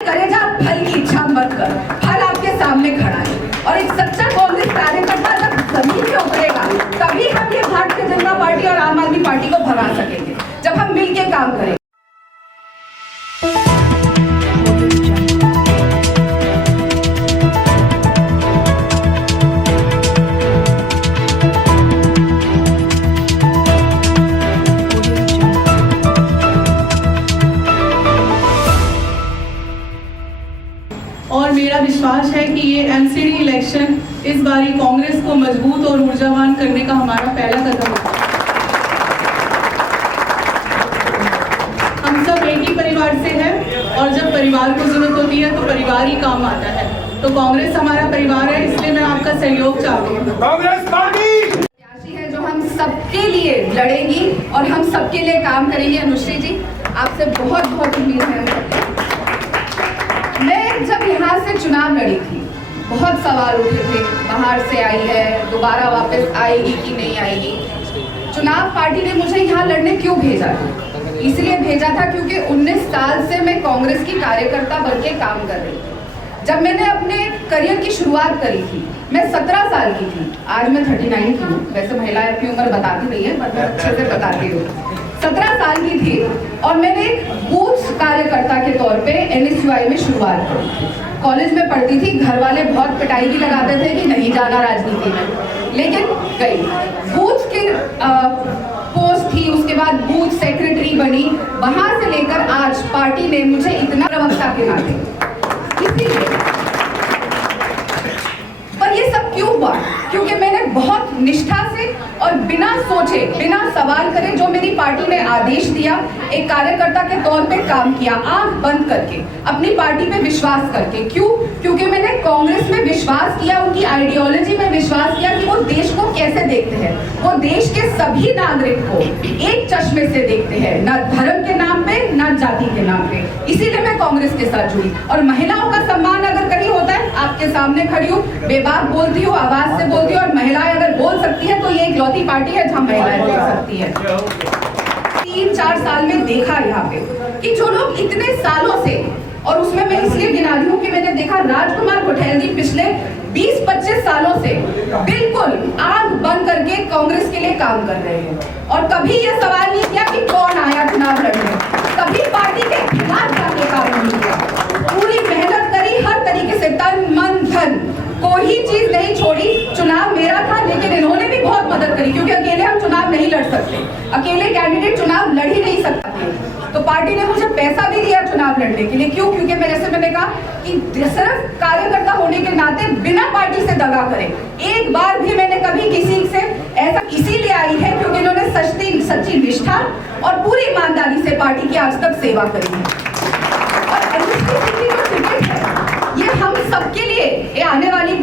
करेगा फल की इच्छा मत कर, फल आपके सामने खड़ा है। और एक सच्चा कांग्रेस कार्यकर्ता जब जमीन पे उतरेगा तभी हम ये भारतीय जनता पार्टी और आम आदमी पार्टी को भगा सकेंगे, जब हम मिलकर काम करेंगे। और मेरा विश्वास है कि ये एमसीडी इलेक्शन इस बारी कांग्रेस को मजबूत और ऊर्जावान करने का हमारा पहला कदम है। हम सब एक ही परिवार से हैं और जब परिवार को जरूरत होती है तो परिवार ही काम आता है। तो कांग्रेस हमारा परिवार है, इसलिए मैं आपका सहयोग चाहती हूँ। कांग्रेस पार्टी प्रत्याशी है जो हम सबके लिए लड़ेंगी और हम सबके लिए काम करेंगे। अनुश्री जी, आपसे बहुत बहुत उम्मीद है। मैं जब यहाँ से चुनाव लड़ी थी बहुत सवाल उठे थे, बाहर से आई है, दोबारा वापस आएगी कि नहीं आएगी। चुनाव पार्टी ने मुझे यहाँ लड़ने क्यों भेजा था? इसलिए भेजा था क्योंकि 19 साल से मैं कांग्रेस की कार्यकर्ता बनके काम कर रही थी। जब मैंने अपने करियर की शुरुआत करी थी मैं 17 साल की थी, आज मैं 39 की हूँ। वैसे महिलाएं अपनी उम्र बताती नहीं है पर मैं अच्छे से बताती हूँ। 17 साल की थी और मैंने एक बूथ कार्यकर्ता के तौर पे NSUI में शुरुआत की। कॉलेज में पढ़ती थी, घर वाले बहुत पिटाई भी लगाते थे कि नहीं जाना राजनीति में, लेकिन गई। बूथ की पोस्ट थी, उसके बाद बूथ सेक्रेटरी बनी। वहां से लेकर आज पार्टी ने मुझे इतना प्रवक्ता के नाते, इसीलिए। पर ये सब क्यों हुआ? क्योंकि मैंने बहुत निष्ठा से और बिना सोचे बिना सवाल करे जो मेरी पार्टी ने आदेश दिया, एक कार्यकर्ता के तौर पे काम किया, आंख बंद करके, अपनी पार्टी पे विश्वास करके। क्यों? क्योंकि मैंने कांग्रेस में विश्वास किया, उनकी आइडियोलॉजी में विश्वास किया कि वो देश को कैसे देखते हैं। वो देश के सभी नागरिक को एक चश्मे से देखते हैं, ना धर्म के नाम पे ना जाति के नाम पे। इसीलिए मैं कांग्रेस के साथ जुड़ी। और महिलाओं का सम्मान अगर कहीं होता है, आपके सामने खड़ी हूँ, बेबाक बोलती हूँ, आवाज से बोलती हूँ, और महिलाएं अगर बोल सकती है तो ये इकलौती पार्टी है जहां महिलाएं बोल सकती है। 3-4 साल में देखा यहाँ पे कि जो लोग इतने सालों से, और उसमें मैं इसलिए गिना रही हूँ कि मैंने देखा राजकुमार पटेल जी पिछले 20-25 सालों से बिल्कुल आंख बंद करके कांग्रेस के लिए काम कर रहे हैं और कभी ये सवाल नहीं किया कि कौन आया चुनाव लड़ने, कभी पार्टी के खिलाफ जाके काम नहीं किया। पूरी मेहनत करी, हर तरीके से तन मन धन, कोई चीज नहीं छोड़ी। चुनाव मेरा था लेकिन इन्होंने भी बहुत मदद करी, क्योंकि अकेले हम चुनाव नहीं लड़ सकते, अकेले कैंडिडेट चुनाव लड़ ही नहीं सकते। तो पार्टी ने मुझे पैसा भी दिया चुनाव लड़ने के लिए। क्यों? क्योंकि मैंने कहा कि सिर्फ कार्यकर्ता होने के नाते बिना पार्टी से दगा करें। एक बार भी मैंने कभी किसी से ऐसा इसीलिए आई है क्योंकि इन्होंने सच्ची निष्ठा और पूरी ईमानदारी से पार्टी की आज तक सेवा करी है। और अनुश्री जी की जो टिकट है ये हम सबके लिए, ये आने वाली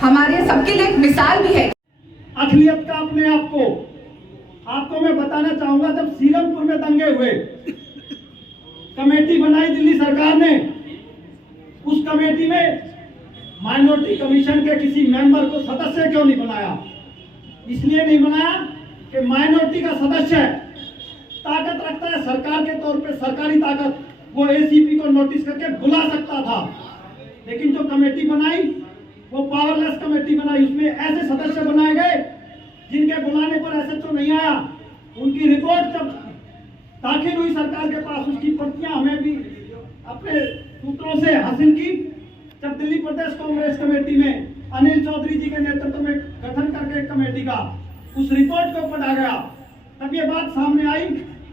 हमारे सबके लिए एक मिसाल भी है। अखिलियत का अपने आपको मैं बताना चाहूंगा, जब सीरमपुर में दंगे हुए, कमेटी बनाई दिल्ली सरकार ने। उस कमेटी में माइनॉरिटी कमीशन के किसी मेंबर को सदस्य क्यों नहीं बनाया? इसलिए नहीं बनाया कि माइनॉरिटी का सदस्य ताकत रखता है सरकार के तौर पे, सरकारी ताकत, वो ACP को नोटिस करके बुला सकता था। लेकिन जो कमेटी बनाई वो पावरलेस कमेटी बनाई, उसमें ऐसे सदस्य बनाए गए जिनके बुलाने पर SHO नहीं आया। उनकी रिपोर्ट जब दाखिल हुई सरकार के पास, उसकी प्रतियां हमें भी अपने सूत्रों से हासिल की। जब दिल्ली प्रदेश कांग्रेस कमेटी में अनिल चौधरी जी के नेतृत्व में गठन करके कमेटी का उस रिपोर्ट को पढ़ा गया, तब ये बात सामने आई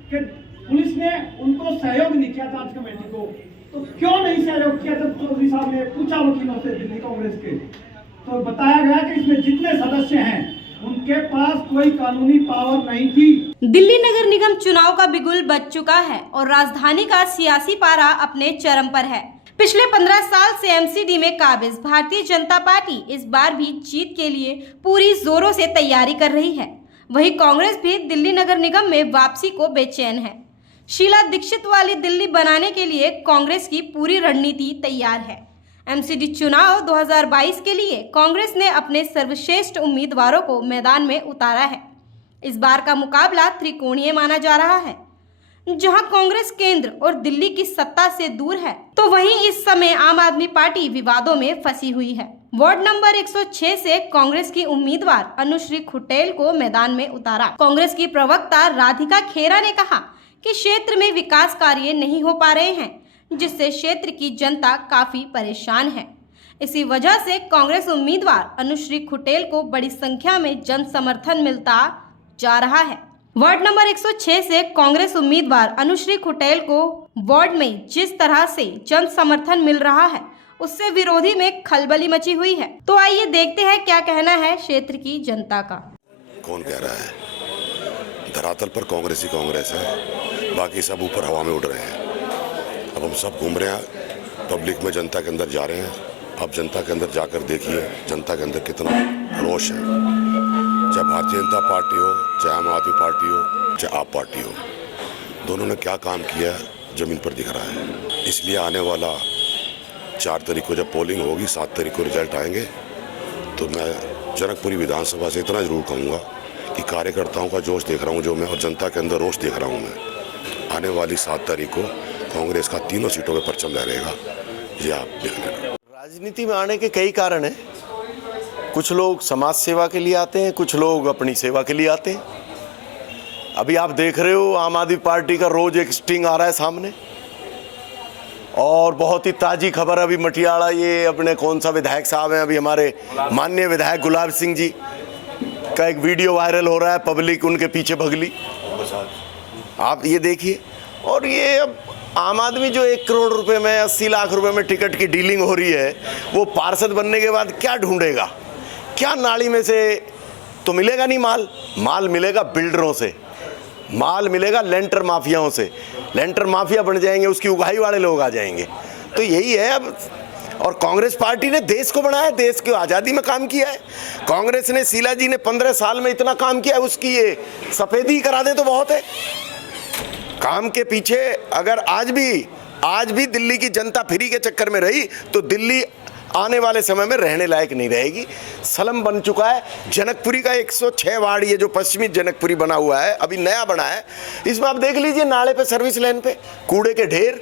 कि पुलिस ने उनको सहयोग नहीं किया जांच कमेटी को। तो क्यों नहीं सहयोग किया? जब चौधरी साहब ने पूछा वकीलों से दिल्ली कांग्रेस के, तो बताया गया कि इसमें जितने सदस्य हैं उनके पास कोई कानूनी पावर नहीं थी। दिल्ली नगर निगम चुनाव का बिगुल बज चुका है और राजधानी का सियासी पारा अपने चरम पर है। पिछले 15 साल से MCD में काबिज भारतीय जनता पार्टी इस बार भी जीत के लिए पूरी जोरों से तैयारी कर रही है। वहीं कांग्रेस भी दिल्ली नगर निगम में वापसी को बेचैन है। शीला दीक्षित वाली दिल्ली बनाने के लिए कांग्रेस की पूरी रणनीति तैयार है। MCD चुनाव 2022 के लिए कांग्रेस ने अपने सर्वश्रेष्ठ उम्मीदवारों को मैदान में उतारा है। इस बार का मुकाबला त्रिकोणीय माना जा रहा है। जहां कांग्रेस केंद्र और दिल्ली की सत्ता से दूर है, तो वहीं इस समय आम आदमी पार्टी विवादों में फंसी हुई है। वार्ड नंबर 106 से कांग्रेस की उम्मीदवार अनुश्री खुटेल को मैदान में उतारा। कांग्रेस की प्रवक्ता राधिका खेरा ने कहा कि क्षेत्र में विकास कार्य नहीं हो पा रहे हैं, जिससे क्षेत्र की जनता काफी परेशान है। इसी वजह से कांग्रेस उम्मीदवार अनुश्री खुटेल को बड़ी संख्या में जन समर्थन मिलता जा रहा है। वार्ड नंबर 106 से कांग्रेस उम्मीदवार अनुश्री खुटेल को वार्ड में जिस तरह से जन समर्थन मिल रहा है, उससे विरोधी में खलबली मची हुई है। तो आइए देखते हैं क्या कहना है क्षेत्र की जनता का। कौन कह रहा है? धरातल पर कांग्रेस ही कांग्रेस है, बाकी सब ऊपर हवा में उड़ रहे हैं। अब हम सब घूम रहे हैं, पब्लिक में जनता के अंदर जा रहे हैं। अब जनता के अंदर जाकर देखिए जनता के अंदर कितना रोष है। चाहे भारतीय जनता पार्टी हो, चाहे आम आदमी पार्टी हो, चाहे आप पार्टी हो, दोनों ने क्या काम किया जमीन पर दिख रहा है। इसलिए आने वाला 4 तारीख को जब पोलिंग होगी, 7 तारीख को रिजल्ट आएंगे, तो मैं जनकपुरी विधानसभा से इतना जरूर कहूँगा कि कार्यकर्ताओं का जोश देख रहा हूँ जो मैं, और जनता के अंदर रोष देख रहा हूँ मैं। आने वाली 7 तारीख को कांग्रेस का 3 सीटों में परचम लहरेगा, ये आप देख लेना। राजनीति में आने के कई कारण हैं। कुछ लोग समाज सेवा के लिए आते हैं, कुछ लोग अपनी सेवा के लिए आते हैं। अभी आप देख रहे हो आम आदमी पार्टी का रोज एक स्टिंग आ रहा है सामने, और बहुत ही ताज़ी खबर अभी मटियाला, ये अपने कौन सा विधायक साहब हैं, अभी हमारे माननीय विधायक गुलाब सिंह जी का एक वीडियो वायरल हो रहा है, पब्लिक उनके पीछे भगली। आप ये देखिए, और ये अब आम आदमी जो 1 करोड़ रुपए में 80 लाख रुपए में टिकट की डीलिंग हो रही है, वो पार्षद बनने के बाद क्या ढूंढेगा? क्या नाली में से तो मिलेगा नहीं माल, माल मिलेगा बिल्डरों से, माल मिलेगा लेंटर माफियाओं से। लेंटर माफिया बन जाएंगे, उसकी उगाही वाले लोग आ जाएंगे। तो यही है अब। और कांग्रेस पार्टी ने देश को बनाया, देश की आज़ादी में काम किया है। कांग्रेस ने, शीला जी ने 15 साल में इतना काम किया है, उसकी ये सफेदी करा दे तो बहुत है। काम के पीछे अगर आज भी दिल्ली की जनता फ्री के चक्कर में रही, तो दिल्ली आने वाले समय में रहने लायक नहीं रहेगी। स्लम बन चुका है। जनकपुरी का 106 वार्ड, ये जो पश्चिमी जनकपुरी बना हुआ है, अभी नया बना है, इसमें आप देख लीजिए नाले पे, सर्विस लाइन पे कूड़े के ढेर।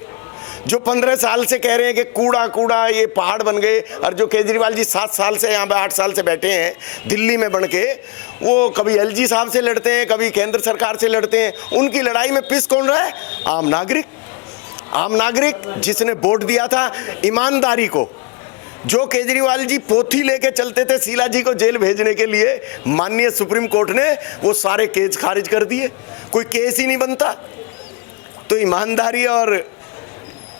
जो 15 साल से कह रहे हैं कि कूड़ा कूड़ा ये पहाड़ बन गए, और जो केजरीवाल जी 7 साल से यहाँ पे 8 साल से बैठे हैं दिल्ली में बन के, वो कभी एलजी साहब से लड़ते हैं, कभी केंद्र सरकार से लड़ते हैं। उनकी लड़ाई में पिस कौन रहा है? आम नागरिक। आम नागरिक जिसने वोट दिया था ईमानदारी को। जो केजरीवाल जी पोथी लेके चलते थे शीला जी को जेल भेजने के लिए, माननीय सुप्रीम कोर्ट ने वो सारे केस खारिज कर दिए, कोई केस ही नहीं बनता। तो ईमानदारी और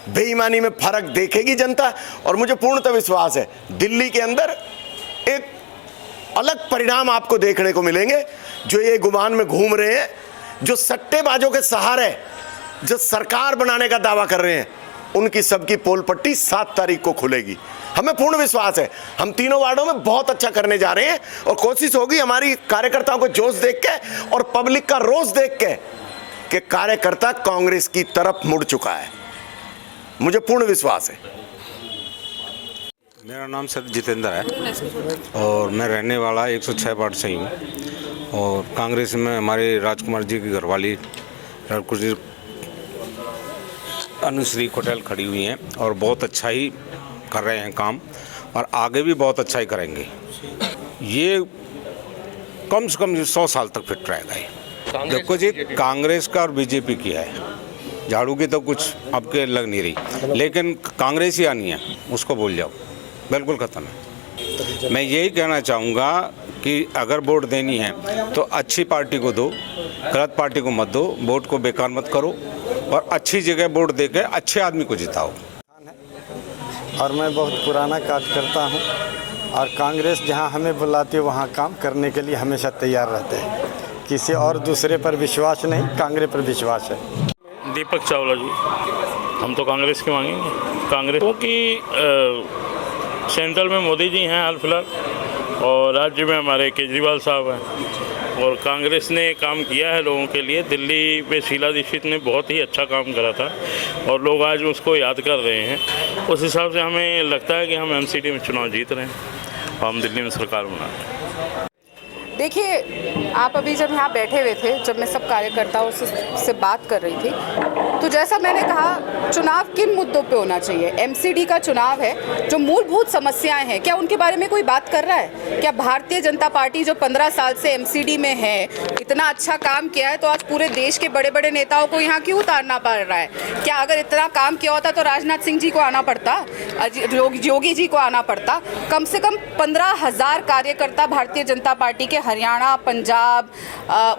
बेईमानी में फर्क देखेगी जनता, और मुझे पूर्णतः विश्वास है दिल्ली के अंदर एक अलग परिणाम आपको देखने को मिलेंगे। जो ये गुमान में घूम रहे हैं, जो सट्टेबाजों के सहारे जो सरकार बनाने का दावा कर रहे हैं, उनकी सबकी पोल पट्टी 7 तारीख को खुलेगी। हमें पूर्ण विश्वास है, हम तीनों वार्डों में बहुत अच्छा करने जा रहे हैं, और कोशिश होगी हमारी कार्यकर्ताओं को जोश देख के और पब्लिक का रोष देख के कि कार्यकर्ता कांग्रेस की तरफ मुड़ चुका है। मुझे पूर्ण विश्वास है। मेरा नाम सर जितेंद्र है, और मैं रहने वाला 106 वार्ड से ही हूँ। और कांग्रेस में हमारे राजकुमार जी की घरवाली अनुश्री खुटेल खड़ी हुई हैं, और बहुत अच्छा ही कर रहे हैं काम, और आगे भी बहुत अच्छा ही करेंगे। ये कम से कम 100 साल तक फिट रहेगा। ये देखो जी, कांग्रेस का और बीजेपी की है, झाड़ू की तो कुछ आपके लग नहीं रही, लेकिन कांग्रेस ही आनी है, उसको भूल जाओ, बिल्कुल ख़त्म है। मैं यही कहना चाहूँगा कि अगर वोट देनी है तो अच्छी पार्टी को दो, गलत पार्टी को मत दो। वोट को बेकार मत करो, और अच्छी जगह वोट दे के अच्छे आदमी को जिताओ। और मैं बहुत पुराना कार्यकर्ता हूँ, और कांग्रेस जहाँ हमें बुलाती है वहाँ काम करने के लिए हमेशा तैयार रहते हैं। किसी और दूसरे पर विश्वास नहीं, कांग्रेस पर विश्वास है। दीपक चावला जी, हम तो कांग्रेस के मांगेंगे। कांग्रेस क्योंकि सेंट्रल में मोदी जी हैं हाल फिलहाल, और राज्य में हमारे केजरीवाल साहब हैं, और कांग्रेस ने काम किया है लोगों के लिए। दिल्ली में शीला दीक्षित ने बहुत ही अच्छा काम करा था, और लोग आज उसको याद कर रहे हैं। उस हिसाब से हमें लगता है कि हम एमसीडी में चुनाव जीत रहे हैं, और हम दिल्ली में सरकार बना रहे हैं। देखिए, आप अभी जब यहाँ बैठे हुए थे, जब मैं सब कार्यकर्ताओं से बात कर रही थी, तो जैसा मैंने कहा, चुनाव किन मुद्दों पे होना चाहिए। एमसीडी का चुनाव है, जो मूलभूत समस्याएं हैं, क्या उनके बारे में कोई बात कर रहा है? क्या भारतीय जनता पार्टी जो 15 साल से एमसीडी में है, इतना अच्छा काम किया है, तो आज पूरे देश के बड़े बड़े नेताओं को यहाँ क्यों उतारना पड़ रहा है? क्या अगर इतना काम किया होता तो राजनाथ सिंह जी को आना पड़ता, योगी जी को आना पड़ता? कम से कम 15,000 कार्यकर्ता भारतीय जनता पार्टी के हरियाणा, पंजाब,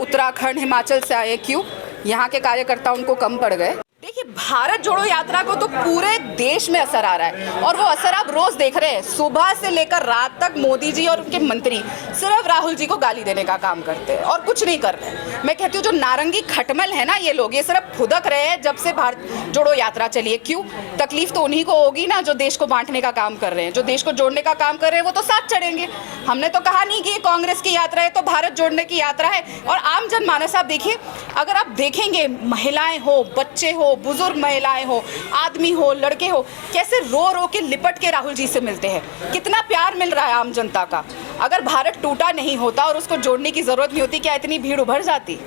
उत्तराखंड, हिमाचल से आए। क्यों? यहाँ के कार्यकर्ता उनको कम पड़ गए। देखिए, भारत जोड़ो यात्रा को तो पूरे देश में असर आ रहा है, और वो असर आप रोज देख रहे हैं। सुबह से लेकर रात तक मोदी जी और उनके मंत्री सिर्फ राहुल जी को गाली देने का काम करते हैं और कुछ नहीं कर रहे। मैं कहती हूँ, जो नारंगी खटमल है ना, ये लोग ये सिर्फ फुदक रहे हैं जब से भारत जोड़ो यात्रा चली है। क्यों? तकलीफ तो उन्हीं को होगी ना, जो देश को बांटने का काम कर रहे हैं, जो देश को जोड़ने का काम कर रहे हैं, वो तो साथ चढ़ेंगे। हमने तो कहा नहीं कि ये कांग्रेस की यात्रा है, तो भारत जोड़ने की यात्रा है। और आम जनमानस, आप देखिए, अगर आप देखेंगे, महिलाएं हो, बच्चे हो, बुजुर्ग महिलाएं हो, आदमी हो, लड़के हो, कैसे रो रो के लिपट के राहुल जी से मिलते हैं। कितना प्यार मिल रहा है आम जनता का। अगर भारत टूटा नहीं होता और उसको जोड़ने की जरूरत नहीं होती, क्या इतनी भीड़ उभर जाती?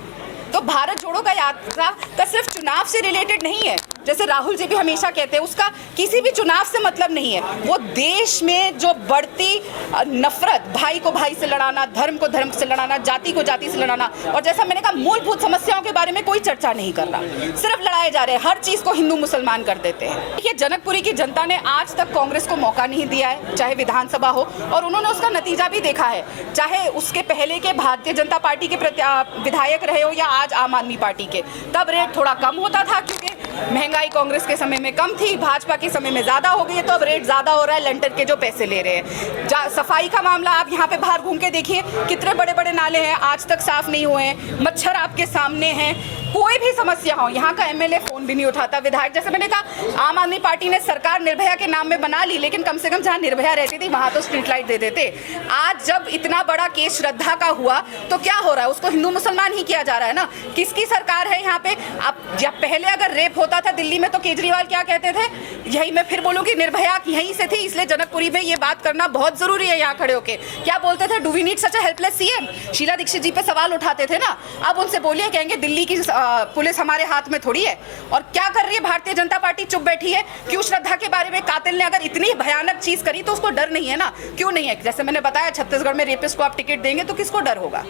तो भारत जोड़ो का यात्रा का सिर्फ चुनाव से रिलेटेड नहीं है, जैसे राहुल जी भी हमेशा कहते हैं, उसका किसी भी चुनाव से मतलब नहीं है। वो देश में जो बढ़ती नफरत, भाई को भाई से लड़ाना, धर्म को धर्म से लड़ाना, जाति को जाति से लड़ाना, और जैसा मैंने कहा, मूलभूत समस्याओं के बारे में कोई चर्चा नहीं कर रहा, सिर्फ लड़ाए जा रहे हैं। हर चीज को हिंदू मुसलमान कर देते हैं। देखिए, जनकपुरी की जनता ने आज तक कांग्रेस को मौका नहीं दिया है, चाहे विधानसभा हो, और उन्होंने उसका नतीजा भी देखा है। चाहे उसके पहले के भारतीय जनता पार्टी के विधायक रहे हो या आज आम आदमी पार्टी के, तब रेट थोड़ा कम होता था, क्योंकि महंगाई कांग्रेस के समय में कम थी, भाजपा के समय में ज्यादा हो गई है, तो अब रेट ज्यादा हो रहा है। लंटर के जो पैसे ले रहे हैं, सफाई का मामला, आप यहाँ पे बाहर घूम के देखिए, कितने बड़े बड़े नाले हैं, आज तक साफ नहीं हुए हैं। मच्छर आपके सामने हैं। कोई भी समस्या हो, यहाँ का एमएलए फोन भी नहीं उठाता, विधायक, जैसे मैंने कहा, आम आदमी पार्टी ने सरकार निर्भया के नाम में बना ली, लेकिन कम से कम जहाँ निर्भया रहती थी वहां तो स्ट्रीट लाइट दे देते। आज जब इतना बड़ा केस श्रद्धा का हुआ, तो क्या हो रहा है? उसको हिंदू मुसलमान ही किया जा रहा है ना। किसकी सरकार है यहाँ पे? अब जब पहले अगर रेप होता था दिल्ली में, तो केजरीवाल क्या कहते थे? यही मैं फिर बोलूँ कि निर्भया यहीं से थी, इसलिए जनकपुरी में ये बात करना बहुत जरूरी है। यहाँ खड़े होके क्या बोलते थे? Do we need such a helpless CM? Sheila Dikshit ji पे सवाल उठाते थे ना। अब उनसे बोलिए, कहेंगे दिल्ली की पुलिस हमारे हाथ में थोड़ी है। और क्या कर रही है भारतीय जनता पार्टी? चुप बैठी है। क्यों? श्रद्धा के बारे में कातिल ने अगर इतनी भयानक चीज करी, तो उसको डर नहीं है ना। क्यों नहीं है? जैसे मैंने बताया, छत्तीसगढ़ में रेपिस्ट को आप टिकट देंगे तो किसको डर होगा?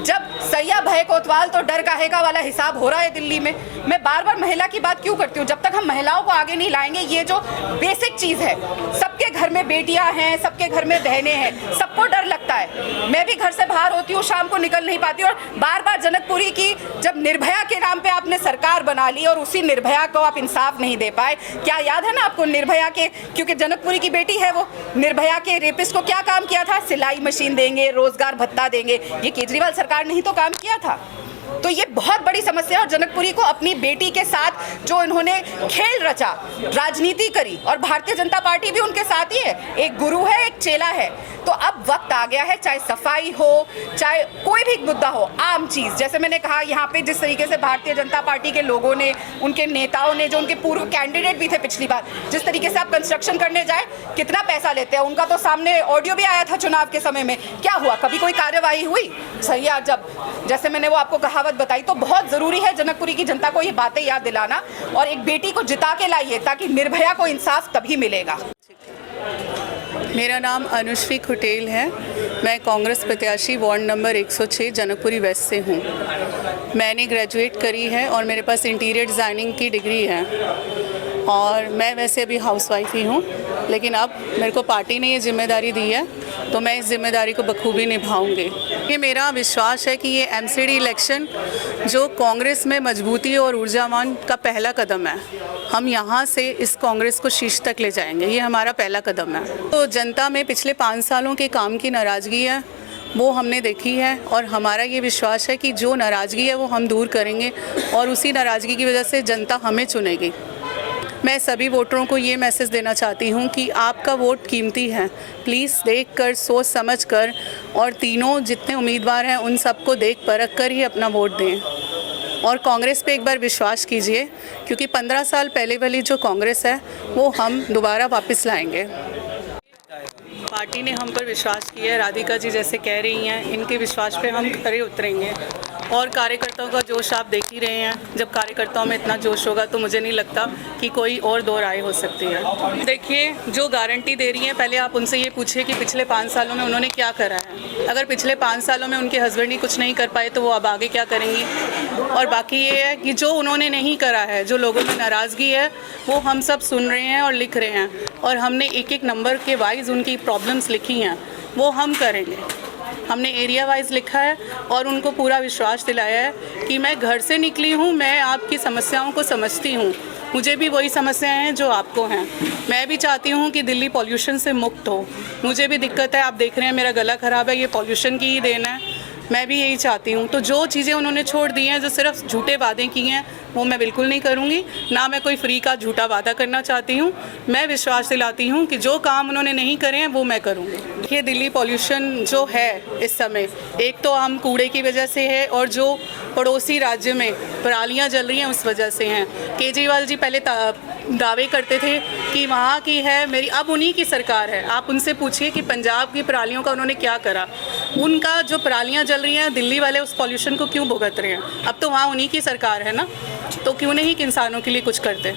जब सैया भय कोतवाल, तो डर काहेगा वाला हिसाब हो रहा है दिल्ली में। मैं बार बार महिला की बात क्यों करती हूँ? जब तक हम महिलाओं को आगे नहीं लाएंगे, ये जो बेसिक चीज है, सबके घर में बेटियां हैं, सबके घर में बहनें हैं, सबको डर लगता है। मैं भी घर से बाहर होती हूँ, शाम को निकल नहीं पाती, और बार बार जनकपुरी की जब निर्भया के नाम पे आपने सरकार बना ली और उसी निर्भया को आप इंसाफ नहीं दे पाए। क्या याद है ना आपको निर्भया के, क्योंकि जनकपुरी की बेटी है वो, निर्भया के रेपिस्ट को क्या काम किया था? सिलाई मशीन देंगे, रोजगार भत्ता देंगे। ये केजरीवाल सरकार ने ही तो काम किया था। तो ये बहुत बड़ी समस्या है। और जनकपुरी को अपनी बेटी के साथ जो इन्होंने खेल रचा, राजनीति करी, और भारतीय जनता पार्टी भी उनके साथ ही है। एक गुरु है, एक चेला है। तो अब वक्त आ गया है, चाहे सफाई हो, चाहे कोई भी मुद्दा हो, आम चीज, जैसे मैंने कहा, यहाँ पे जिस तरीके से भारतीय जनता पार्टी के लोगों ने, उनके नेताओं ने, जो उनके पूर्व कैंडिडेट भी थे पिछली बार, जिस तरीके से आप कंस्ट्रक्शन करने जाए, कितना पैसा लेते हैं, उनका तो सामने ऑडियो भी आया था चुनाव के समय में। क्या हुआ? कभी कोई कार्यवाही हुई? सही है। जब जैसे मैंने वो आपको कहावत बताई, तो बहुत जरूरी है जनकपुरी की जनता को ये बातें याद दिलाना, और एक बेटी को जिता के लाइए, ताकि निर्भया को इंसाफ तभी मिलेगा। मेरा नाम अनुश्री खुटेल है। मैं कांग्रेस प्रत्याशी वार्ड नंबर 106 जनकपुरी वेस्ट से हूँ। मैंने ग्रेजुएट करी है और मेरे पास इंटीरियर डिज़ाइनिंग की डिग्री है, और मैं वैसे अभी हाउसवाइफ ही हूँ, लेकिन अब मेरे को पार्टी ने ये जिम्मेदारी दी है, तो मैं इस जिम्मेदारी को बखूबी निभाऊंगी। ये मेरा विश्वास है कि ये एमसीडी इलेक्शन जो कांग्रेस में मजबूती और ऊर्जावान का पहला कदम है, हम यहाँ से इस कांग्रेस को शीर्ष तक ले जाएंगे। ये हमारा पहला कदम है। तो जनता में पिछले 5 सालों के काम की नाराज़गी है, वो हमने देखी है, और हमारा ये विश्वास है कि जो नाराज़गी है वो हम दूर करेंगे, और उसी नाराज़गी की वजह से जनता हमें चुनेगी। मैं सभी वोटरों को ये मैसेज देना चाहती हूँ कि आपका वोट कीमती है। प्लीज़ देखकर, सोच समझकर, और तीनों जितने उम्मीदवार हैं उन सबको देख परख कर ही अपना वोट दें, और कांग्रेस पे एक बार विश्वास कीजिए, क्योंकि 15 साल पहले वाली जो कांग्रेस है वो हम दोबारा वापस लाएंगे। पार्टी ने हम पर विश्वास किया है, राधिका जी जैसे कह रही हैं, इनके विश्वास पे हम खरे उतरेंगे। और कार्यकर्ताओं का जोश आप देख ही रहे हैं, जब कार्यकर्ताओं में इतना जोश होगा तो मुझे नहीं लगता कि कोई और दो राय हो सकती है। देखिए, जो गारंटी दे रही हैं, पहले आप उनसे ये पूछिए कि पिछले 5 सालों में उन्होंने क्या करा है। अगर पिछले 5 सालों में उनके हस्बैंड ही कुछ नहीं कर पाए तो वो अब आगे क्या करेंगी। और बाकी ये है कि जो उन्होंने नहीं करा है, जो लोगों में नाराज़गी है, वो हम सब सुन रहे हैं और लिख रहे हैं, और हमने एक एक नंबर के वाइज उनकी प्रॉब्लम्स लिखी हैं, वो हम करेंगे। हमने एरिया वाइज लिखा है और उनको पूरा विश्वास दिलाया है कि मैं घर से निकली हूँ, मैं आपकी समस्याओं को समझती हूँ, मुझे भी वही समस्याएं हैं जो आपको हैं। मैं भी चाहती हूँ कि दिल्ली पॉल्यूशन से मुक्त हो, मुझे भी दिक्कत है, आप देख रहे हैं मेरा गला ख़राब है, ये पॉल्यूशन की ही देन है, मैं भी यही चाहती हूँ। तो जो चीज़ें उन्होंने छोड़ दी हैं, जो सिर्फ झूठे वादे की हैं, वो मैं बिल्कुल नहीं करूँगी, ना मैं कोई फ्री का झूठा वादा करना चाहती हूँ। मैं विश्वास दिलाती हूँ कि जो काम उन्होंने नहीं करे हैं वो मैं करूँगी। देखिए, दिल्ली पॉल्यूशन जो है इस समय, एक तो हम कूड़े की वजह से है, और जो पड़ोसी राज्य में परालियाँ जल रही हैं उस वजह से हैं। केजरीवाल जी पहले दावे करते थे कि वहाँ की है मेरी, अब उन्हीं की सरकार है। आप उनसे पूछिए कि पंजाब की परालियों का उन्होंने क्या करा। उनका जो परालियाँ जल रही हैं, दिल्ली वाले उस पॉल्यूशन को क्यों भुगत रहे हैं। अब तो वहाँ उन्हीं की सरकार है ना, तो क्यों नहीं कि इंसानों के लिए कुछ करते।